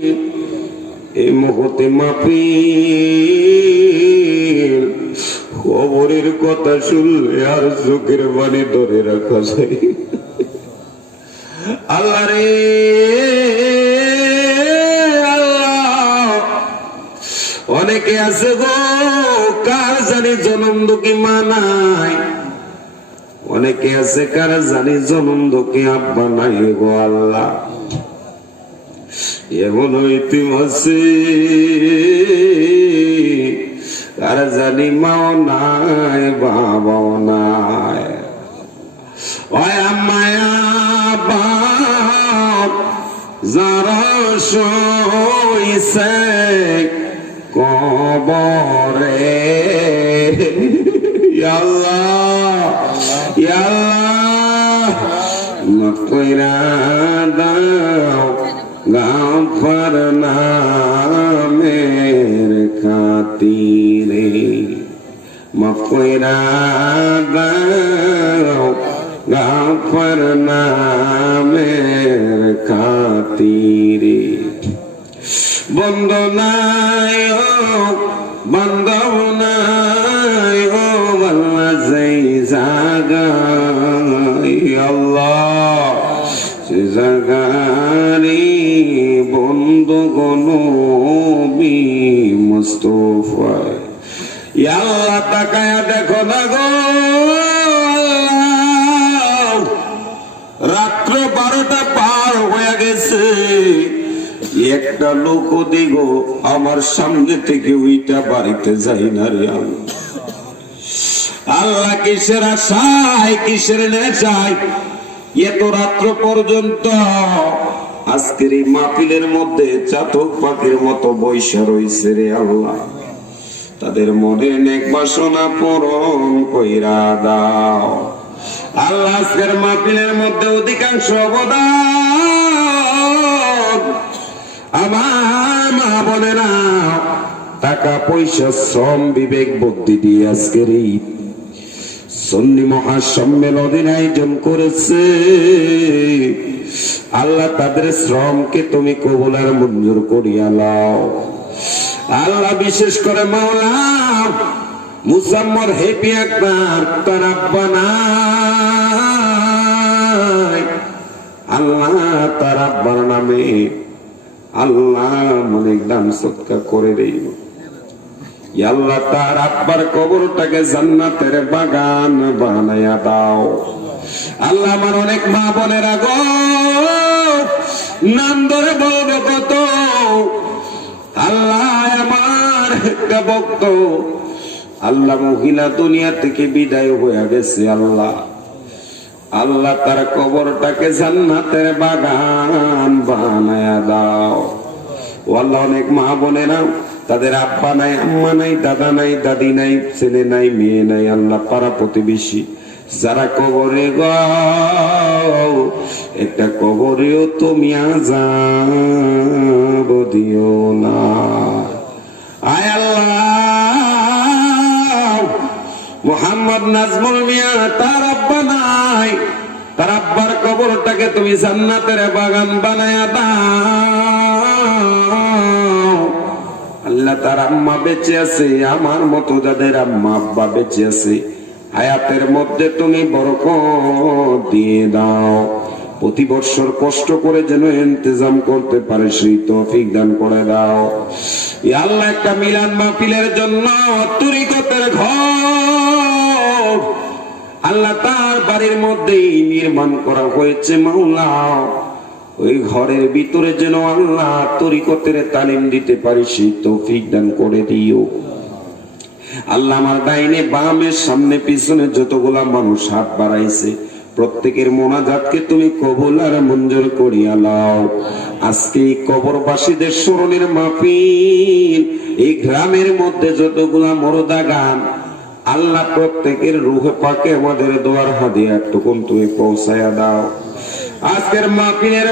এই মুহূর্তে মাপি খবরের কথা শুনলে আর চোখের বাণী ধরে রাখা যায়। আল্লাহ রে অনেকে আছে গো, কার জানি জনম দুঃখী মানায় অনেকে আছে কার জানি জনম দুঃখী আব্বা নাই গো, আল্লাহ। এমন ইতিম আছে কার জানি মাও নাই, বাবাও নাই। মায়া যারা কবরে। আল্লাহ আল্লাহ মকইরা দাও। গাফর নামের খাতিরে মকইরা দাও গাফর নামের খাতিরে। বন্দনায় বান্ধব বন্ধু গনবি মুস্তফায়। আল্লাহ দেখো না গো রাত্র বারোটা পার হয়ে গেছে। একটা লোক দিগ আমার সামনে থেকে ওইটা বাড়িতে যাই না রে। আল্লাহ কিসের আশায়, কিসের নেশায়? এত রাত্র পর্যন্ত আজকের এই মাহফিলের মধ্যে চাতক পাখির মতো বৈশা রয়েছে রে আল্লাহ। তাদের মনে নেক বাসনা পূরণ কইরা দাও। আল্লাহ আজকের মাহফিলের মধ্যে অধিকাংশ অবদান। আমার মা বোনেরা, টাকা, পয়সা, শ্রম, বিবেক, বুদ্ধি দিয়ে আজকের এই সন্নি মহাসম্মেলনের আয়োজন করেছে। আল্লাহ তাদের শ্রমকে তুমি কবুল আর মঞ্জুর করিয়া লাও আল্লাহ বিশেষ করে মাওলা মুসাম্মর হেপি আকবর তার আব্বা নাই। আল্লাহ তার আব্বার নামে আল্লাহ মনে দান সৎকা করে রইল আল্লাহ তার আব্বার কবরটাকে জান্নাতের বাগান বানায়া দাও। আল্লাহ আমার অনেক মা বোনেরা নাম ধরে কত? আল্লাহ আমার ভক্ত আল্লাহ মহিলা দুনিয়া থেকে বিদায় হয়ে গেছে আল্লাহ। আল্লাহ তার কবরটাকে জান্নাতের বাগান বানায়া দাও। ও আল্লাহ অনেক মা বোনেরা, তাদের আব্বা নাই, আম্মা নাই, দাদা নাই, দাদি নাই, ছেলে নাই, মেয়ে নাই, আল্লাহ পাড়া প্রতিবেশী, যারা কবরে গ একটা কবরেও তুমি আজাব দিও না। আয় আল্লাহ, মোহাম্মদ নাজমুল মিয়া, তার আব্বা নাই। তার আব্বার কবরটাকে তুমি জান্নাতের বাগান বানায়া দাও। আল্লাহ তার আম্মা বেঁচে আছে, আমার মতো যাদের আম্মা আব্বা বেঁচে আছে, হায়াতের মধ্যে তুমি বরকত দিয়ে দাও। প্রতি বছর কষ্ট করে যেন ইন্তজাম করতে পারে, সেই তৌফিক দান করে দাও। আল্লাহ, একটা মিলান মাহফিলের জন্য তরিকতের ঘর। আল্লাহ তার বাড়ির মধ্যেই নির্মাণ করা হয়েছে মাওলা। ওই ঘরের ভিতরে যেন আল্লাহ তরিকতের তালিম দিতে পারি, সেই তৌফিক দান করে দিও। আল্লাহ আমার ডাইনে বামের সামনে পিছনে যতগুলা মানুষ হাত বাড়াইছে প্রত্যেকের মোনাজাতকে তুমি কবুল আর মঞ্জুর করিয়া লাও আজকে কবরবাসীদের স্মরণের মাহফিল, এই গ্রামের মধ্যে যতগুলা মরদা গান আল্লাহ প্রত্যেকের রুহে পাকে আমাদের দোয়ার হাদিয়া টুকুন তুমি পৌঁছায়া দাও। আজকের মাহফিলের